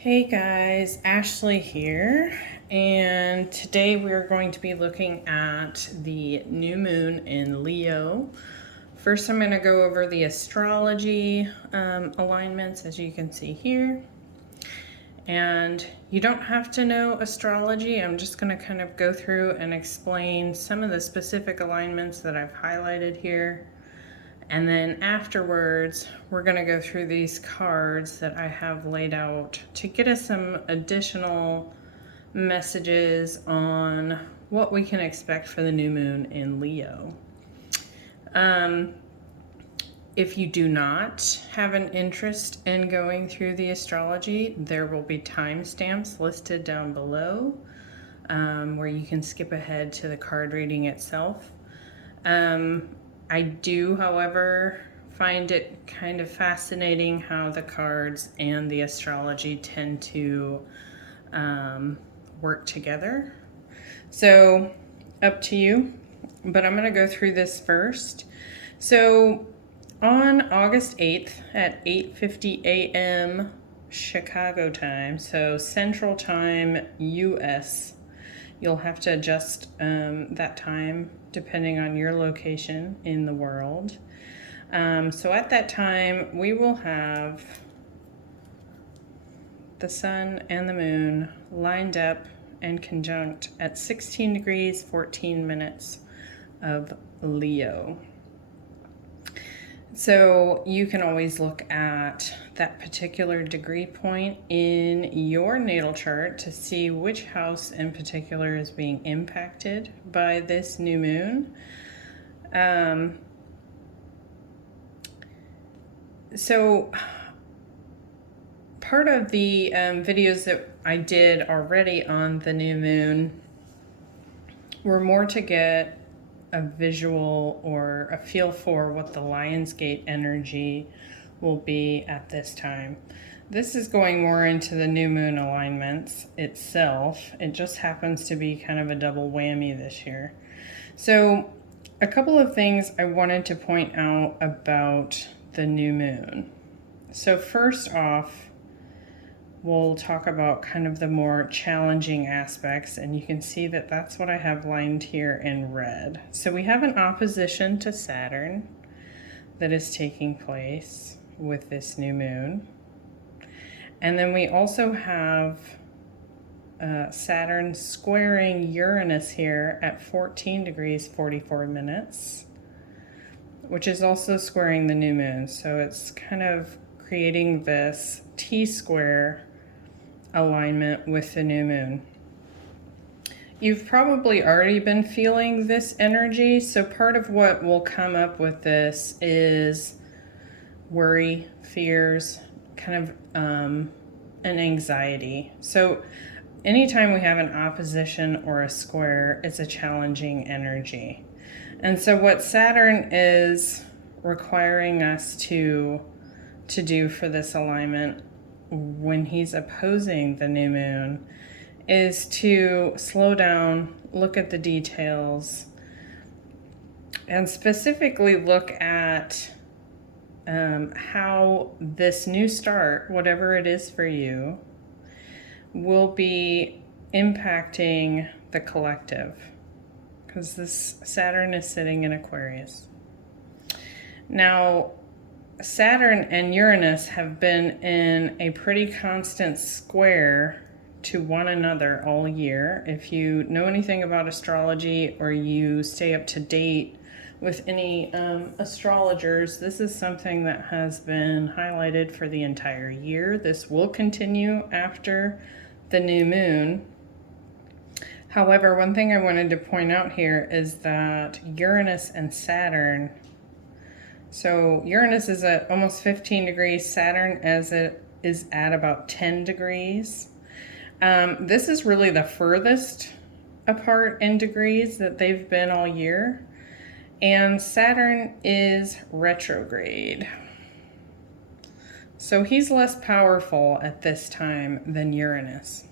Hey guys, Ashley here, and today we're going to be looking at the new moon in Leo. First, I'm going to go over the astrology alignments, as you can see here. And you don't have to know astrology. I'm just going to kind of go through and explain some of the specific alignments that I've highlighted here. And then afterwards, we're going to go through these cards that I have laid out to get us some additional messages on what we can expect for the new moon in Leo. If you do not have an interest in going through the astrology, there will be timestamps listed down below where you can skip ahead to the card reading itself. I do, however, find it kind of fascinating how the cards and the astrology tend to work together. So, up to you, but I'm going to go through this first. So, on August 8th at 8:50 a.m. Chicago time, so Central Time US, you'll have to adjust that time depending on your location in the world. So at that time, we will have the sun and the moon lined up and conjunct at 16 degrees, 14 minutes of Leo. So you can always look at that particular degree point in your natal chart to see which house in particular is being impacted by this new moon. So part of the videos that I did already on the new moon were more to get a visual or a feel for what the Lionsgate energy will be at this time. This is going more into the new moon alignments itself. It just happens to be kind of a double whammy this year. So a couple of things I wanted to point out about the new moon. So first off, we'll talk about kind of the more challenging aspects, and you can see that that's what I have lined here in red. So we have an opposition to Saturn that is taking place with this new moon. And then we also have Saturn squaring Uranus here at 14 degrees 44 minutes, which is also squaring the new moon. So it's kind of creating this T-square alignment with the new moon. You've probably already been feeling this energy, so part of what will come up with this is worry, fears, kind of an anxiety. So anytime we have an opposition or a square, it's a challenging energy. And so what Saturn is requiring us to do for this alignment when he's opposing the new moon is to slow down, look at the details, and specifically look at how this new start, whatever it is for you, will be impacting the collective, because this Saturn is sitting in Aquarius. Now, Saturn and Uranus have been in a pretty constant square to one another all year. If you know anything about astrology or you stay up to date with any astrologers, this is something that has been highlighted for the entire year. This will continue after the new moon. However, one thing I wanted to point out here is that Uranus and Saturn, so Uranus is at almost 15 degrees, Saturn as it is at about 10 degrees. This is really the furthest apart in degrees that they've been all year. And Saturn is retrograde. So he's less powerful at this time than Uranus.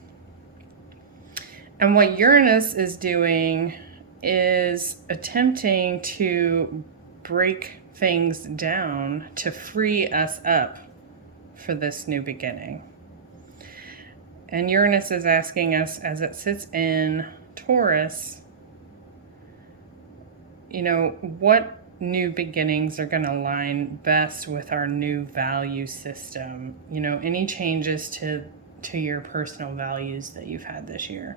And what Uranus is doing is attempting to break things down to free us up for this new beginning. And Uranus is asking us, as it sits in Taurus, you know, what new beginnings are going to align best with our new value system? You know, any changes to your personal values that you've had this year.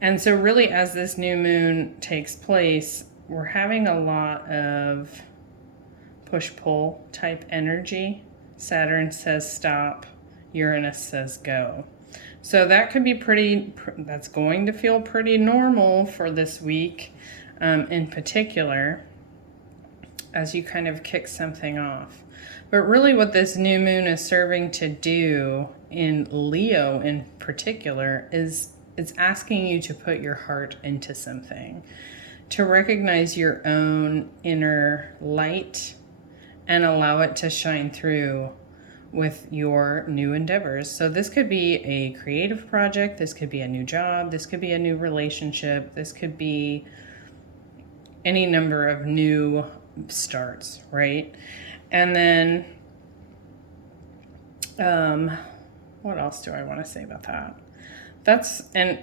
And so really, as this new moon takes place, we're having a lot of push-pull type energy. Saturn says stop, Uranus says go. So that could be that's going to feel pretty normal for this week, in particular, as you kind of kick something off. But really what this new moon is serving to do in Leo in particular is it's asking you to put your heart into something, to recognize your own inner light and allow it to shine through with your new endeavors. So this could be a creative project, this could be a new job, this could be a new relationship, this could be any number of new starts, right? And then what else do I want to say about that? And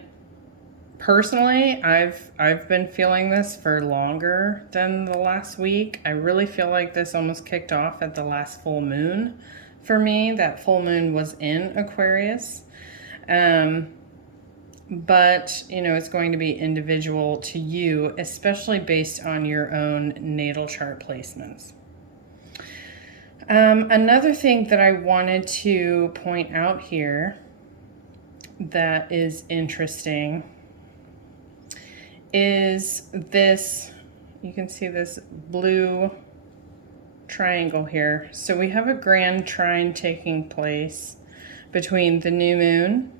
personally, I've been feeling this for longer than the last week. I really feel like this almost kicked off at the last full moon for me. That full moon was in Aquarius. But, you know, it's going to be individual to you, especially based on your own natal chart placements. Another thing that I wanted to point out here that is interesting is this, you can see this blue triangle here. So we have a grand trine taking place between the new moon,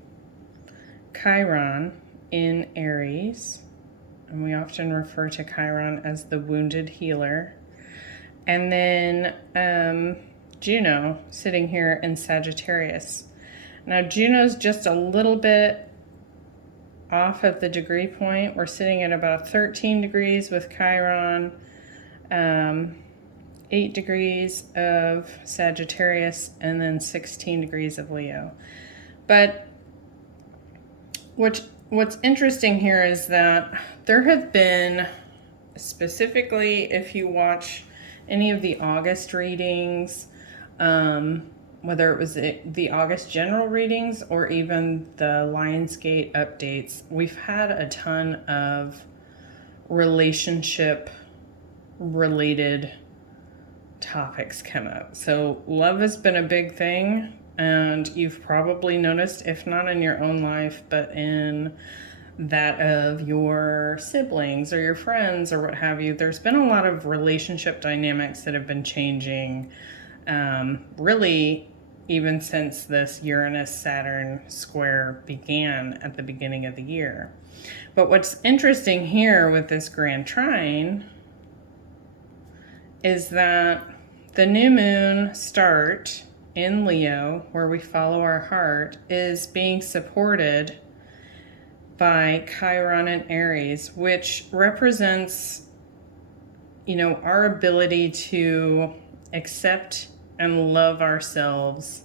Chiron in Aries, and we often refer to Chiron as the wounded healer, and then Juno sitting here in Sagittarius. Now Juno's just a little bit off of the degree point. We're sitting at about 13 degrees with Chiron, 8 degrees of Sagittarius, and then 16 degrees of Leo. But what's interesting here is that there have been, specifically if you watch any of the August readings, whether it was the August general readings or even the Lionsgate updates, we've had a ton of relationship related topics come up. So love has been a big thing. And you've probably noticed, if not in your own life, but in that of your siblings or your friends or what have you, there's been a lot of relationship dynamics that have been changing, really even since this Uranus-Saturn square began at the beginning of the year. But what's interesting here with this grand trine is that the new moon start in Leo, where we follow our heart, is being supported by Chiron in Aries, which represents, you know, our ability to accept and love ourselves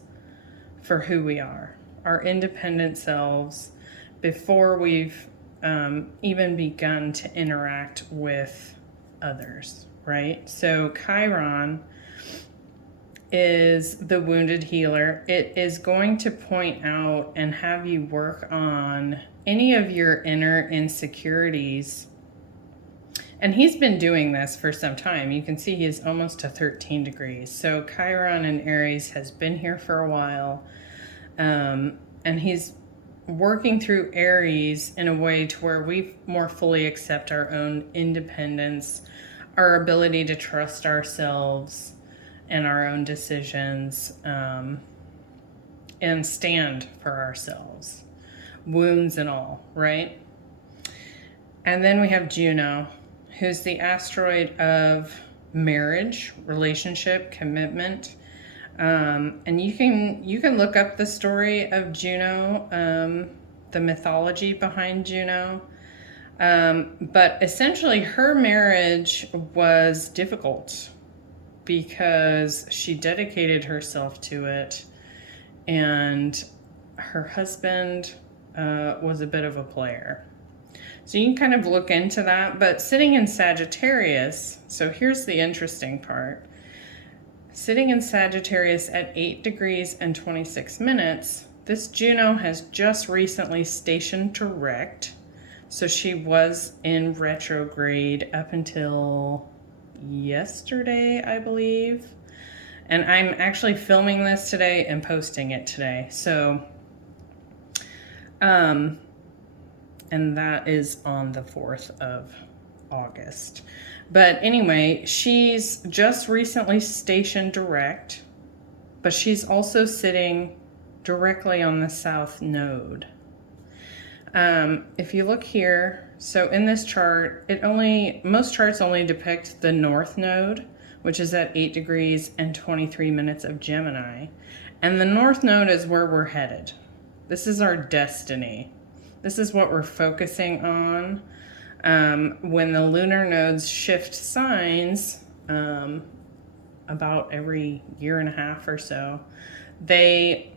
for who we are, our independent selves, before we've even begun to interact with others, right? So Chiron is the wounded healer. It is going to point out and have you work on any of your inner insecurities. And he's been doing this for some time. You can see he is almost to 13 degrees. So Chiron in Aries has been here for a while. And he's working through Aries in a way to where we more fully accept our own independence, our ability to trust ourselves and our own decisions, and stand for ourselves, wounds and all, right? And then we have Juno, who's the asteroid of marriage, relationship, commitment. And you can look up the story of Juno, the mythology behind Juno. But essentially her marriage was difficult because she dedicated herself to it, and her husband was a bit of a player. So you can kind of look into that, but sitting in Sagittarius, so here's the interesting part. Sitting in Sagittarius at 8 degrees and 26 minutes, this Juno has just recently stationed direct. So she was in retrograde up until yesterday, I believe. And I'm actually filming this today and posting it today. So, and that is on the 4th of August. But anyway, she's just recently stationed direct, but she's also sitting directly on the south node. If you look here, so in this chart, most charts only depict the north node, which is at 8 degrees and 23 minutes of Gemini. And the north node is where we're headed. This is our destiny. This is what we're focusing on. When the lunar nodes shift signs, about every year and a half or so, they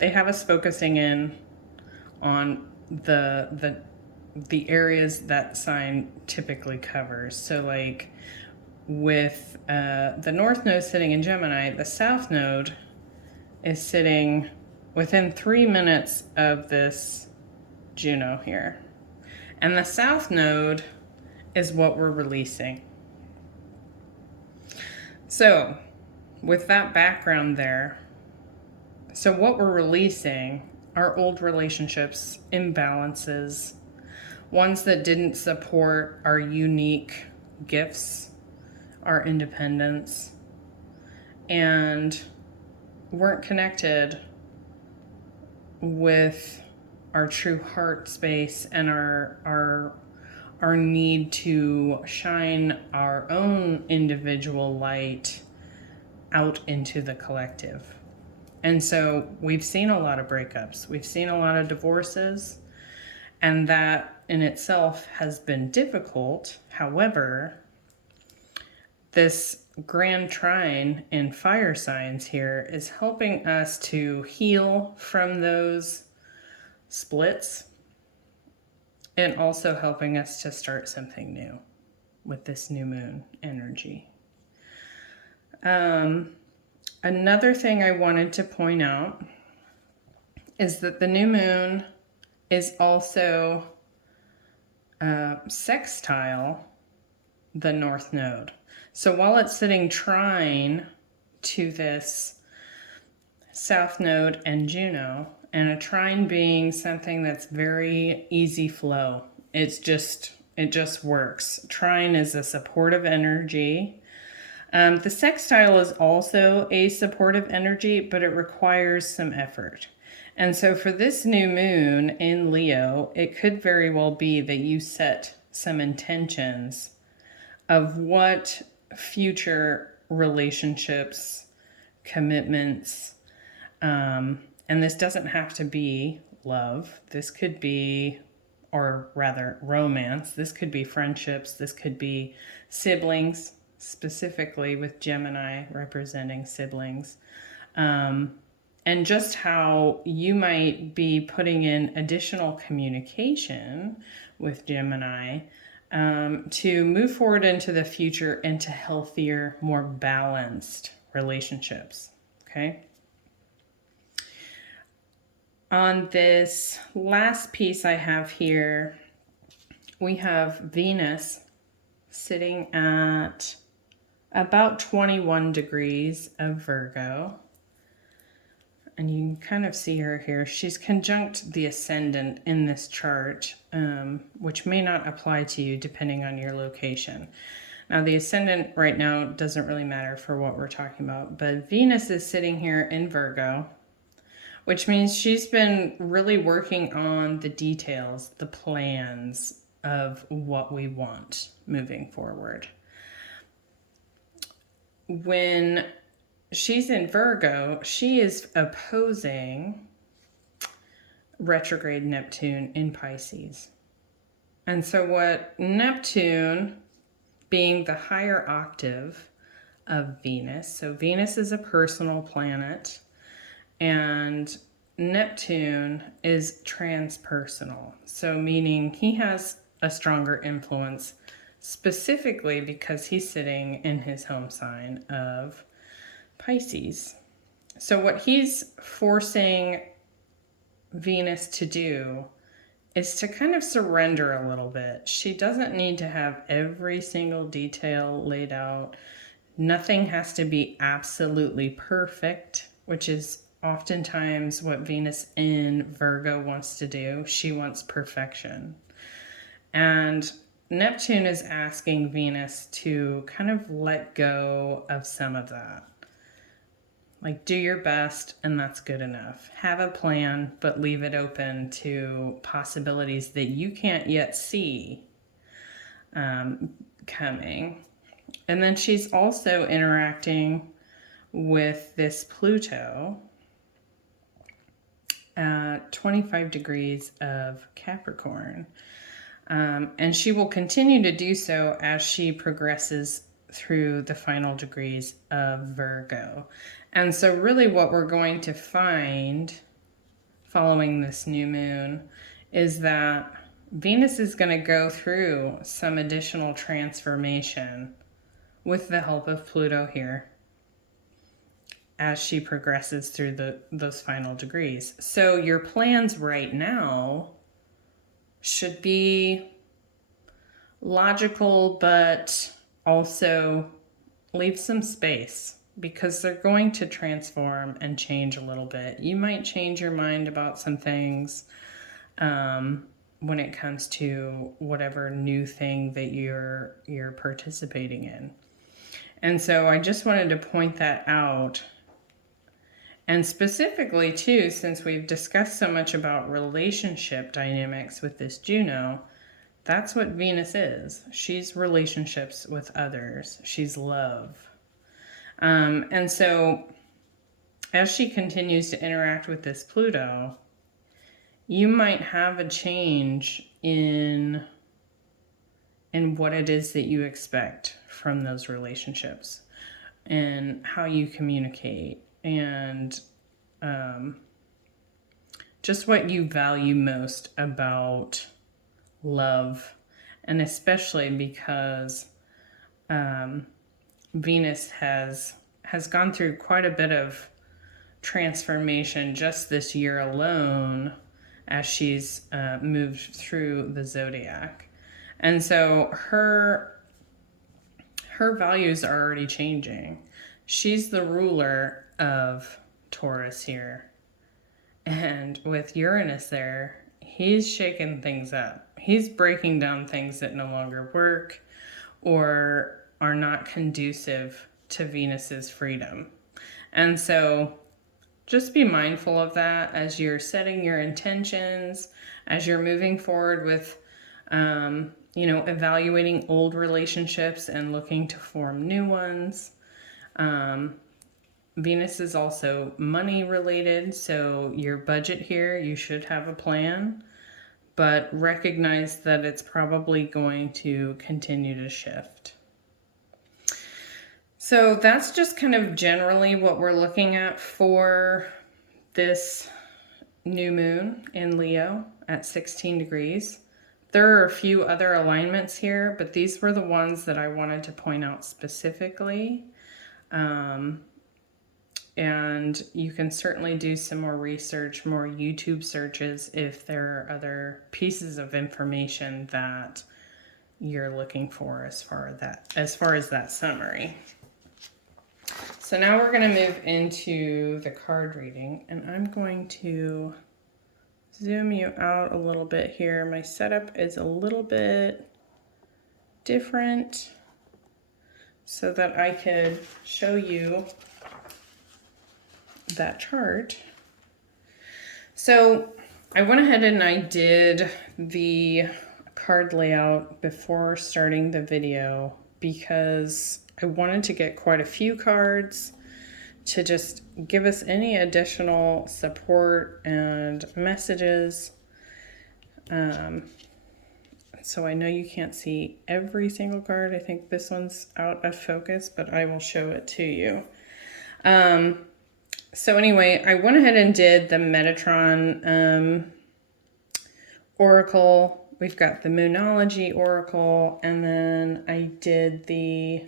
have us focusing in on the areas that sign typically covers. So like with the north node sitting in Gemini, the south node is sitting within 3 minutes of this Juno here. And the south node is what we're releasing. So with that background there, so what we're releasing are old relationships, imbalances, ones that didn't support our unique gifts, our independence, and weren't connected with our true heart space and our need to shine our own individual light out into the collective. And so we've seen a lot of breakups. We've seen a lot of divorces, and that in itself has been difficult. However, this grand trine in fire signs here is helping us to heal from those splits and also helping us to start something new with this new moon energy. Another thing I wanted to point out is that the new moon is also sextile the north node. So while it's sitting trine to this south node and Juno, and a trine being something that's very easy flow, it just works. Trine is a supportive energy. The sextile is also a supportive energy, but it requires some effort. And so for this new moon in Leo, it could very well be that you set some intentions of what future relationships, commitments, and this doesn't have to be love. This could be, or rather romance. This could be friendships. This could be siblings, specifically with Gemini representing siblings. And just how you might be putting in additional communication with Gemini to move forward into the future into healthier, more balanced relationships, okay? On this last piece I have here, we have Venus sitting at about 21 degrees of Virgo. And you can kind of see her here. She's conjunct the ascendant in this chart, which may not apply to you depending on your location. Now, the ascendant right now doesn't really matter for what we're talking about, but Venus is sitting here in Virgo, which means she's been really working on the details, the plans of what we want moving forward. When she's in Virgo, she is opposing retrograde Neptune in Pisces. And so what Neptune, being the higher octave of Venus, so Venus is a personal planet, and Neptune is transpersonal. So meaning he has a stronger influence specifically because he's sitting in his home sign of Pisces. So what he's forcing Venus to do is to kind of surrender a little bit. She doesn't need to have every single detail laid out. Nothing has to be absolutely perfect, which is oftentimes what Venus in Virgo wants to do. She wants perfection. And Neptune is asking Venus to kind of let go of some of that. Like, do your best, and that's good enough. Have a plan, but leave it open to possibilities that you can't yet see coming. And then she's also interacting with this Pluto at 25 degrees of Capricorn. And she will continue to do so as she progresses through the final degrees of Virgo. And so really what we're going to find following this new moon is that Venus is going to go through some additional transformation with the help of Pluto here as she progresses through those final degrees. So your plans right now should be logical, but also leave some space because they're going to transform and change a little bit. You might change your mind about some things when it comes to whatever new thing that you're participating in. And so I just wanted to point that out. And specifically too, since we've discussed so much about relationship dynamics with this Juno, that's what Venus is. She's relationships with others. She's love. And so as she continues to interact with this Pluto, you might have a change in what it is that you expect from those relationships and how you communicate and just what you value most about love. And especially because Venus has gone through quite a bit of transformation just this year alone as she's moved through the zodiac. And so her values are already changing. She's the ruler of Taurus here. And with Uranus there, he's shaking things up. He's breaking down things that no longer work or are not conducive to Venus's freedom. And so just be mindful of that as you're setting your intentions, as you're moving forward with, evaluating old relationships and looking to form new ones. Venus is also money related, so your budget here, you should have a plan, but recognize that it's probably going to continue to shift. So that's just kind of generally what we're looking at for this new moon in Leo at 16 degrees. There are a few other alignments here, but these were the ones that I wanted to point out specifically. And you can certainly do some more research, more YouTube searches if there are other pieces of information that you're looking for as far as that summary. So now we're going to move into the card reading, and I'm going to zoom you out a little bit here. My setup is a little bit different so that I could show you that chart. So I went ahead and I did the card layout before starting the video because I wanted to get quite a few cards to just give us any additional support and messages. So I know you can't see every single card. I think this one's out of focus, but I will show it to you. So anyway, I went ahead and did the Metatron Oracle. We've got the Moonology Oracle, and then I did the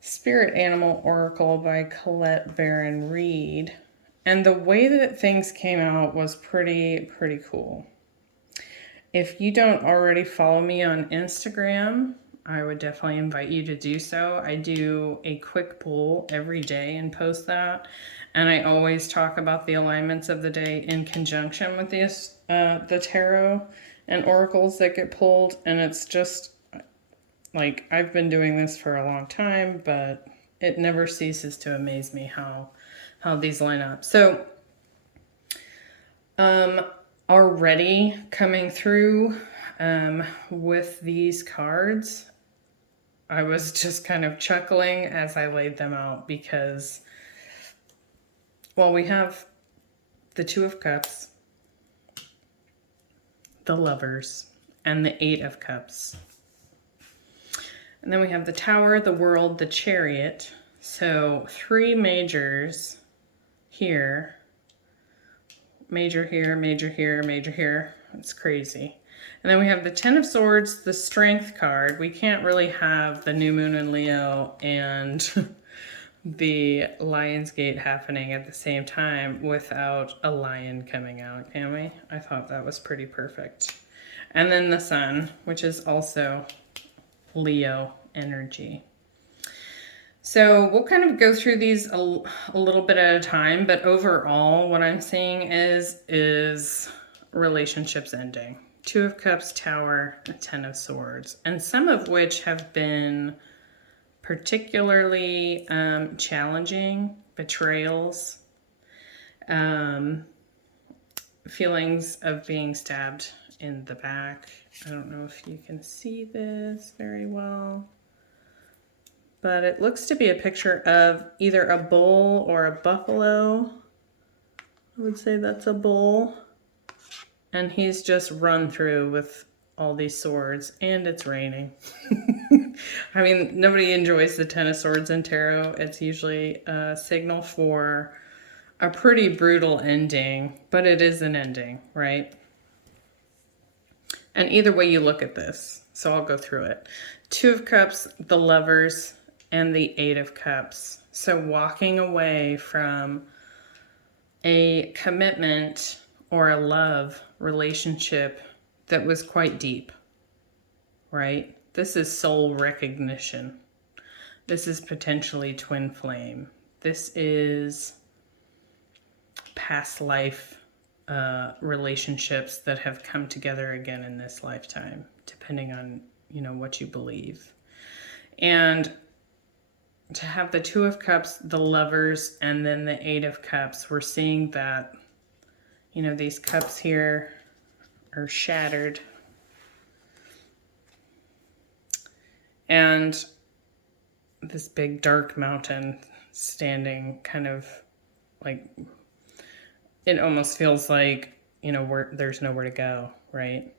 Spirit Animal Oracle by Colette Baron Reed. And the way that things came out was pretty cool. If you don't already follow me on Instagram, I would definitely invite you to do so. I do a quick poll every day and post that. And I always talk about the alignments of the day in conjunction with the tarot and oracles that get pulled. And it's just like, I've been doing this for a long time, but it never ceases to amaze me how these line up. So, already coming through with these cards, I was just kind of chuckling as I laid them out because, well, we have the Two of Cups, the Lovers, and the Eight of Cups. And then we have the Tower, the World, the Chariot. So 3 majors here. Major here, major here, major here. It's crazy. And then we have the Ten of Swords, the Strength card. We can't really have the New Moon in Leo and the Lion's Gate happening at the same time without a lion coming out, can we? I thought that was pretty perfect. And then the Sun, which is also Leo energy. So we'll kind of go through these a little bit at a time, but overall what I'm seeing is relationships ending. Two of Cups, Tower, a Ten of Swords, and some of which have been particularly challenging, betrayals, feelings of being stabbed in the back. I don't know if you can see this very well, but it looks to be a picture of either a bull or a buffalo. I would say that's a bull. And he's just run through with all these swords, and it's raining. I mean, nobody enjoys the Ten of Swords in tarot. It's usually a signal for a pretty brutal ending, but it is an ending, right? And either way you look at this, so I'll go through it. Two of Cups, the Lovers, and the Eight of Cups. So walking away from a commitment or a love relationship that was quite deep, right? This is soul recognition. This is potentially twin flame. This is past life relationships that have come together again in this lifetime, depending on, you know, what you believe. And to have the Two of Cups, the Lovers, and then the Eight of Cups, we're seeing that, you know, these cups here are shattered. And this big dark mountain standing kind of like, it almost feels like, you know, there's nowhere to go, right?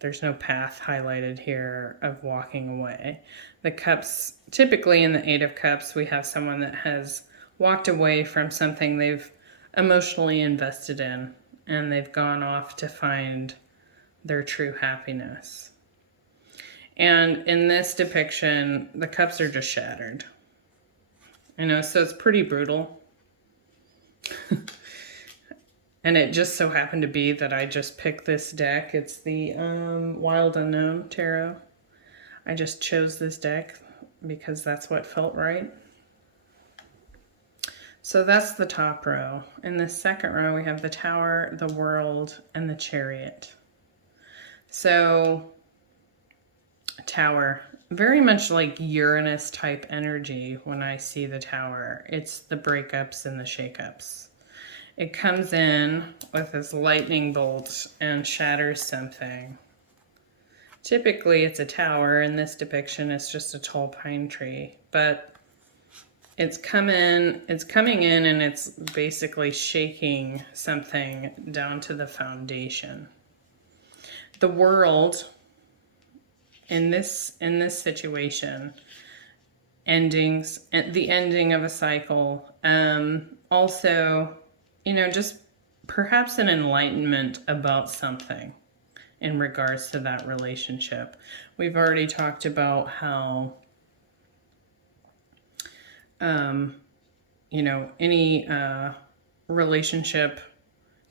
There's no path highlighted here of walking away. The cups, typically in the Eight of Cups, we have someone that has walked away from something they've emotionally invested in, and they've gone off to find their true happiness. And in this depiction, the cups are just shattered. You know, so it's pretty brutal. And it just so happened to be that I just picked this deck. It's the Wild Unknown Tarot. I just chose this deck because that's what felt right. So that's the top row. In the second row, we have the Tower, the World, and the Chariot. So, Tower, very much like Uranus type energy when I see the Tower. It's the breakups and the shakeups. It comes in with this lightning bolt and shatters something. Typically it's a tower. In this depiction, it's just a tall pine tree, but it's coming in and it's basically shaking something down to the foundation. The World in this situation, the ending of a cycle, also, you know, just perhaps an enlightenment about something in regards to that relationship. We've already talked about how, you know, any relationship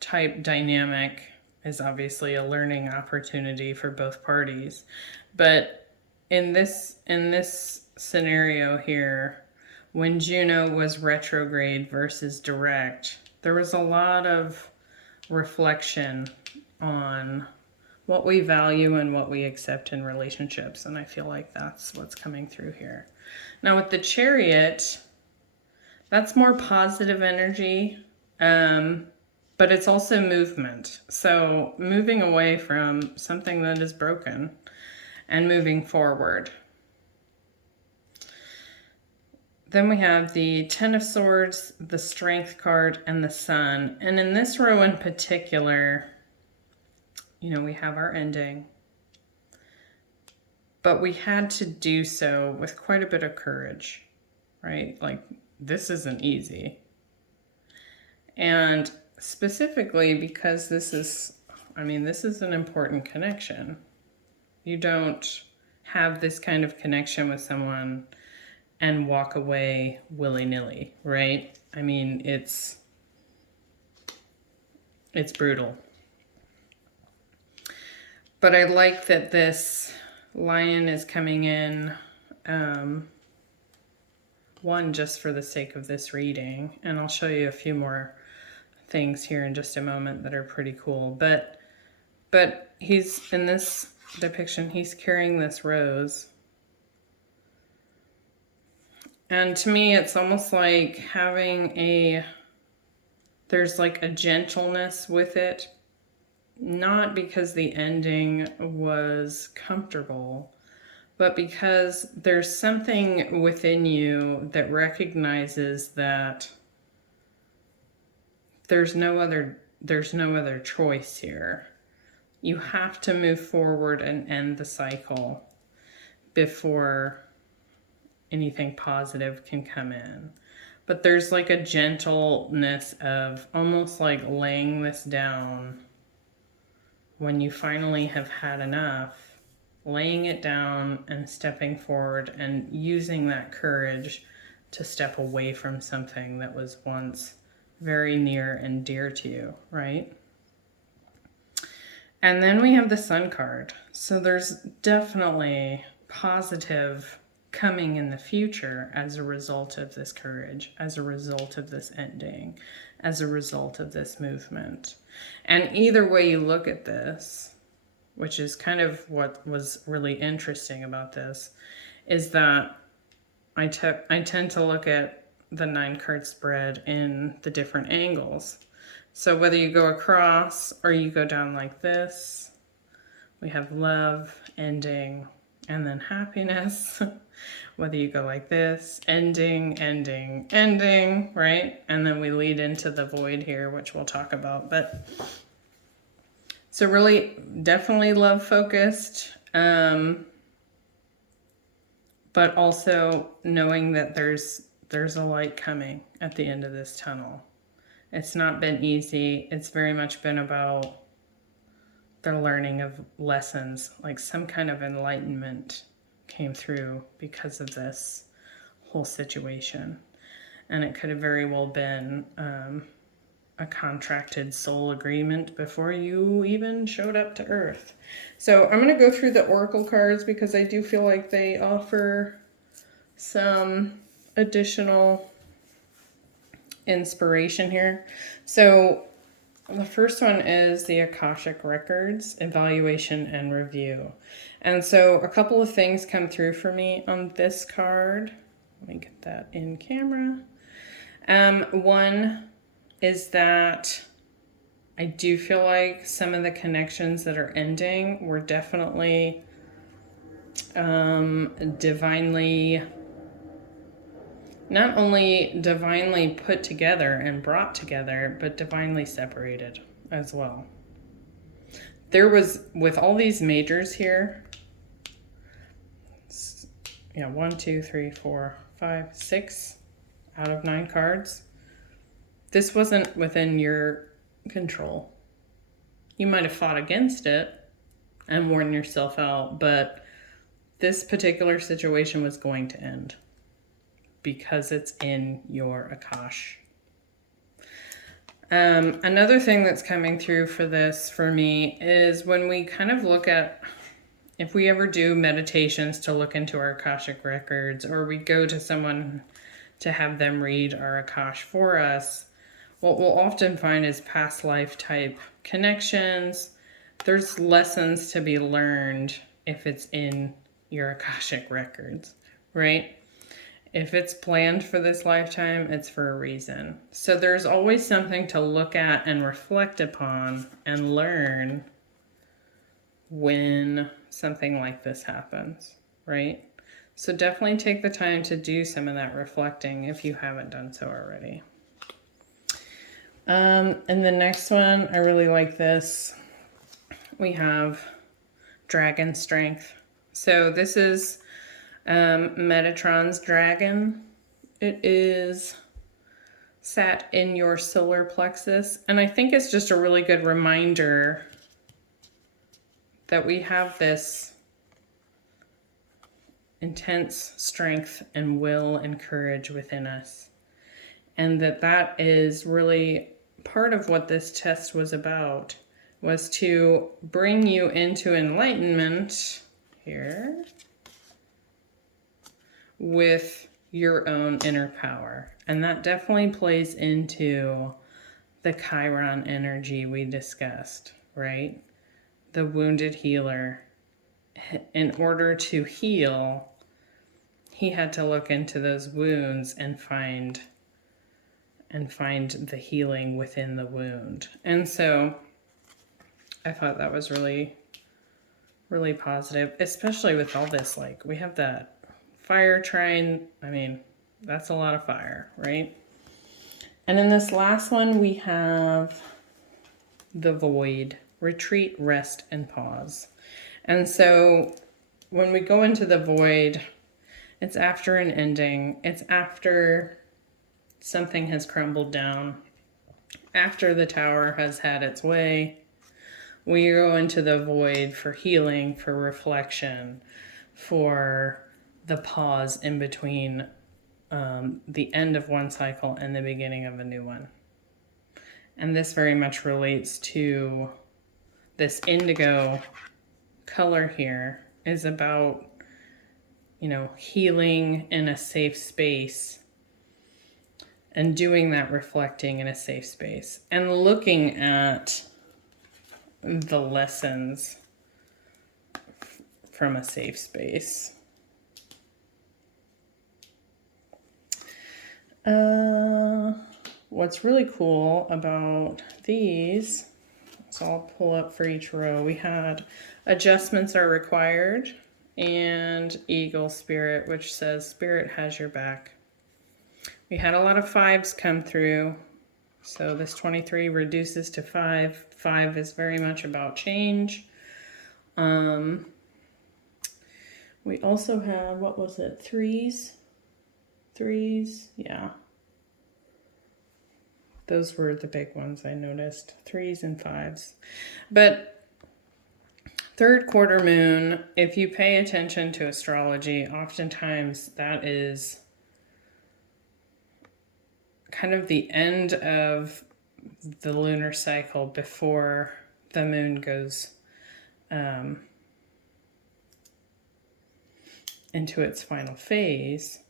type dynamic is obviously a learning opportunity for both parties. But in this scenario here, when Juno was retrograde versus direct, there was a lot of reflection on what we value and what we accept in relationships. And I feel like that's what's coming through here. Now with the Chariot, that's more positive energy, but it's also movement. So moving away from something that is broken and moving forward. Then we have the Ten of Swords, the Strength card, and the Sun. And in this row in particular, you know, we have our ending. But we had to do so with quite a bit of courage, right? Like, this isn't easy. And specifically because this is, I mean, this is an important connection. You don't have this kind of connection with someone and walk away willy-nilly, right? I mean, it's brutal. But I like that this Lion is coming in, one, just for the sake of this reading, and I'll show you a few more things here in just a moment that are pretty cool. But he's, in this depiction, he's carrying this rose. And to me, it's almost like having there's like a gentleness with it. Not because the ending was comfortable, but because there's something within you that recognizes that there's no other choice here. You have to move forward and end the cycle before anything positive can come in. But there's like a gentleness of almost like laying this down when you finally have had enough, laying it down and stepping forward and using that courage to step away from something that was once very near and dear to you, right? And then we have the Sun card. So there's definitely positive coming in the future as a result of this courage, as a result of this ending, as a result of this movement. And either way you look at this, which is kind of what was really interesting about this, is that I tend to look at the 9-card spread in the different angles. So whether you go across or you go down like this, we have love, ending, and then happiness. Whether you go like this, ending, ending, ending, right? And then we lead into the void here, which we'll talk about. But so really definitely love focused, but also knowing that there's a light coming at the end of this tunnel. It's not been easy. It's very much been about the learning of lessons, like some kind of enlightenment came through because of this whole situation. And it could have very well been a contracted soul agreement before you even showed up to Earth. So I'm going to go through the Oracle cards because I do feel like they offer some additional inspiration here. So the first one is the Akashic Records, Evaluation and Review. And so a couple of things come through for me on this card. Let me get that in camera. One is that I do feel like some of the connections that are ending were definitely divinely, not only divinely put together and brought together, but divinely separated as well. There was, with all these majors here, 1, 2, 3, 4, 5, 6 out of 9 cards. this wasn't within your control. You might have fought against it and worn yourself out, but this particular situation was going to end because it's in your Akash. Another thing that's coming through for this for me is when we kind of look at, if we ever do meditations to look into our Akashic records, or we go to someone to have them read our Akash for us, what we'll often find is past life type connections. There's lessons to be learned if it's in your Akashic records, right? If it's planned for this lifetime, it's for a reason. So there's always something to look at and reflect upon and learn when something like this happens, right? So definitely take the time to do some of that reflecting if you haven't done so already. And the next one, I really like this. We have Dragon Strength. So this is Metatron's dragon. It is sat in your solar plexus, and I think it's just a really good reminder that we have this intense strength and will and courage within us, and that is really part of what this test was about, was to bring you into enlightenment here with your own inner power. And that definitely plays into the Chiron energy we discussed, right? The wounded healer. In order to heal, he had to look into those wounds and find the healing within the wound. And so I thought that was really, really positive, especially with all this, like we have that fire trine. I mean, that's a lot of fire, right? And in this last one, we have the void, retreat, rest, and pause. And so when we go into the void, it's after an ending. It's after something has crumbled down. After the tower has had its way, we go into the void for healing, for reflection, for the pause in between the end of one cycle and the beginning of a new one. And this very much relates to this indigo color here, is about, you know, healing in a safe space and doing that reflecting in a safe space and looking at the lessons from a safe space. What's really cool about these, so I'll pull up for each row. We had adjustments are required and Eagle Spirit, which says Spirit has your back. We had a lot of 5s come through. So this 23 reduces to 5. 5 is very much about change. We also have, what was it, 3s? 3s, yeah. Those were the big ones I noticed, 3s and 5s. But third quarter moon, if you pay attention to astrology, oftentimes that is kind of the end of the lunar cycle before the moon goes into its final phase.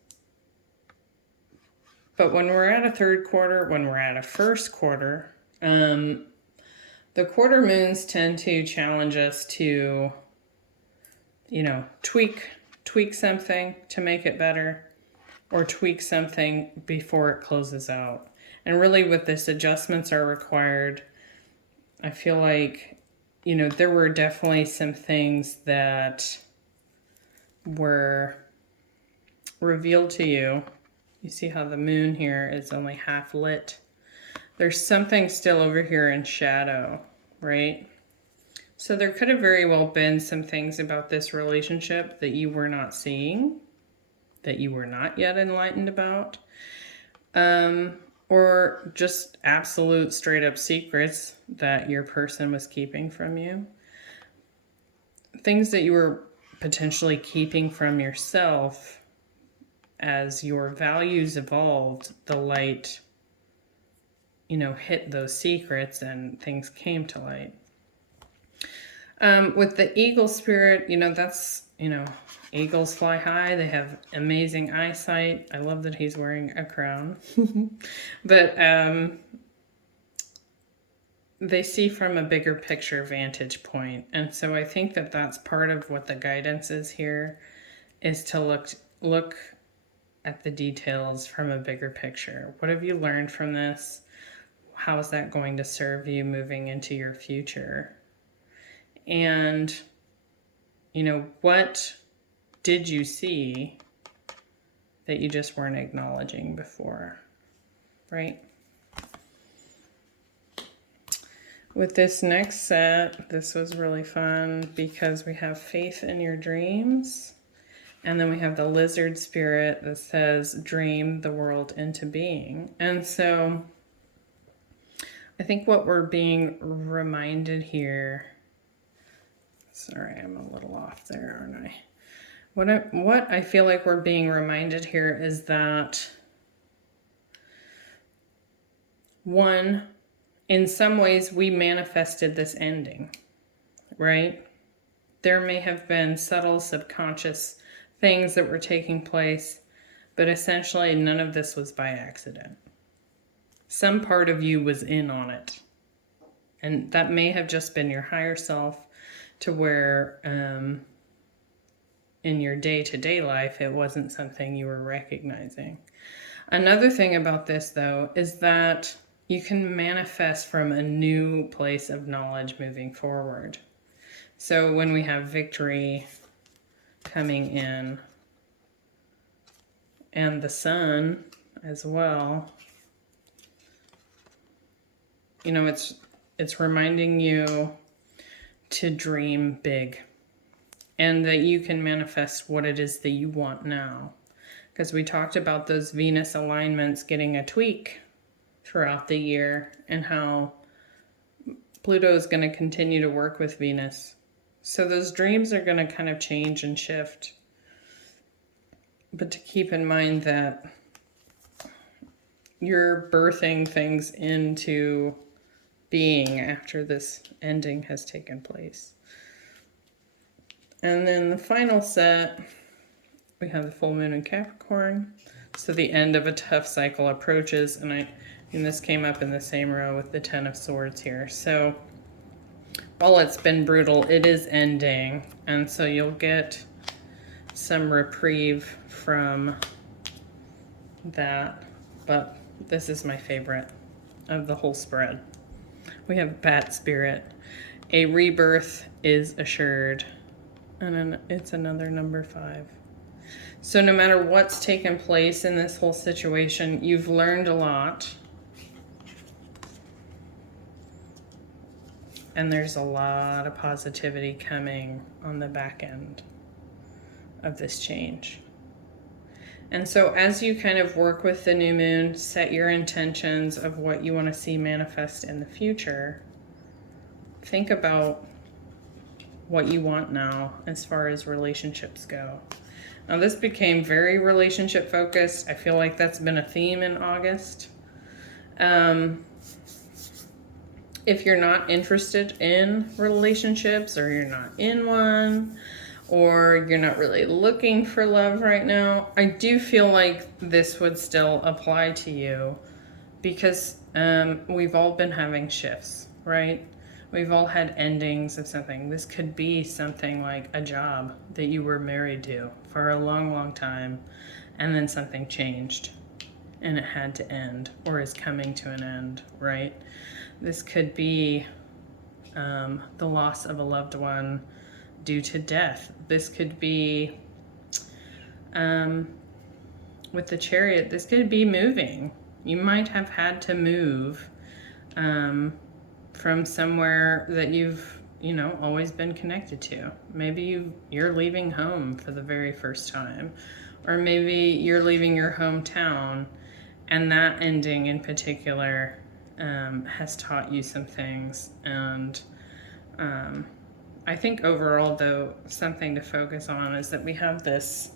But when we're at a third quarter, when we're at a first quarter, the quarter moons tend to challenge us to, you know, tweak something to make it better, or tweak something before it closes out. And really with this, adjustments are required. I feel like, you know, there were definitely some things that were revealed to you. You see how the moon here is only half lit. There's something still over here in shadow, right? So there could have very well been some things about this relationship that you were not seeing, that you were not yet enlightened about. or just absolute straight up secrets that your person was keeping from you. Things that you were potentially keeping from yourself. As your values evolved, the light, hit those secrets and things came to light. With the eagle spirit, that's, eagles fly high. They have amazing eyesight. I love that he's wearing a crown. But they see from a bigger picture vantage point. And so I think that that's part of what the guidance is here, is to look at the details from a bigger picture. What have you learned from this? How is that going to serve you moving into your future? And, what did you see that you just weren't acknowledging before, right? With this next set, this was really fun because we have faith in your dreams. And then we have the lizard spirit that says, dream the world into being. And so I think what we're being reminded here, sorry, I'm a little off there, aren't I? What I feel like we're being reminded here is that, one, in some ways we manifested this ending, right? There may have been subtle subconscious things that were taking place, but essentially none of this was by accident. Some part of you was in on it. And that may have just been your higher self, to where in your day-to-day life, it wasn't something you were recognizing. Another thing about this, though, is that you can manifest from a new place of knowledge moving forward. So when we have victory coming in, and the sun as well, it's reminding you to dream big, and that you can manifest what it is that you want now. Because we talked about those Venus alignments getting a tweak throughout the year, and how Pluto is going to continue to work with Venus. So those dreams are going to kind of change and shift. But to keep in mind that you're birthing things into being after this ending has taken place. And then the final set, we have the full moon in Capricorn. So the end of a tough cycle approaches, and this came up in the same row with the Ten of Swords here. So while it's been brutal, it is ending, and so you'll get some reprieve from that. But this is my favorite of the whole spread. We have Bat Spirit. A rebirth is assured. And then it's another number 5. So no matter what's taken place in this whole situation, you've learned a lot. And there's a lot of positivity coming on the back end of this change. And so as you kind of work with the new moon, set your intentions of what you want to see manifest in the future. Think about what you want now as far as relationships go. Now this became very relationship focused. I feel like that's been a theme in August. If you're not interested in relationships, or you're not in one, or you're not really looking for love right now, I do feel like this would still apply to you, because we've all been having shifts, right? We've all had endings of something. This could be something like a job that you were married to for a long, long time, and then something changed and it had to end, or is coming to an end, right? This could be the loss of a loved one due to death. This could be, with the Chariot, this could be moving. You might have had to move from somewhere that you've, always been connected to. Maybe you're leaving home for the very first time, or maybe you're leaving your hometown And that ending in particular has taught you some things. And I think overall, though, something to focus on is that we have this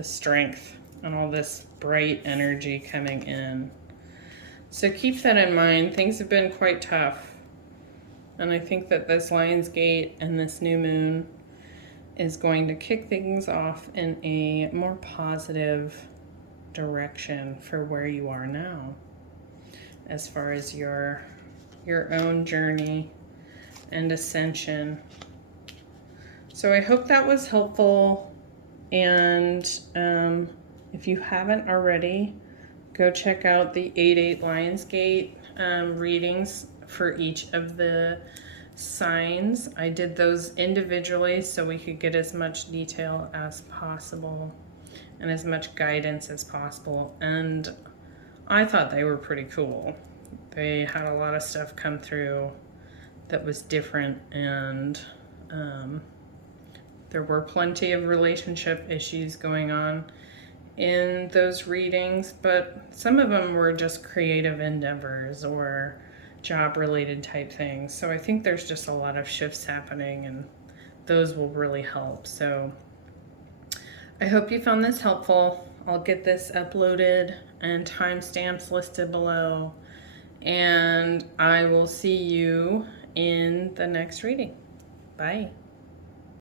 strength and all this bright energy coming in. So keep that in mind. Things have been quite tough. And I think that this Lion's Gate and this new moon is going to kick things off in a more positive direction for where you are now, as far as your own journey and ascension. So I hope that was helpful. And if you haven't already, go check out the 8/8 Lionsgate readings for each of the signs. I did those individually so we could get as much detail as possible and as much guidance as possible. And I thought they were pretty cool. They had a lot of stuff come through that was different, and there were plenty of relationship issues going on in those readings, but some of them were just creative endeavors or job-related type things. So I think there's just a lot of shifts happening, and those will really help. So I hope you found this helpful. I'll get this uploaded and timestamps listed below, and I will see you in the next reading. Bye.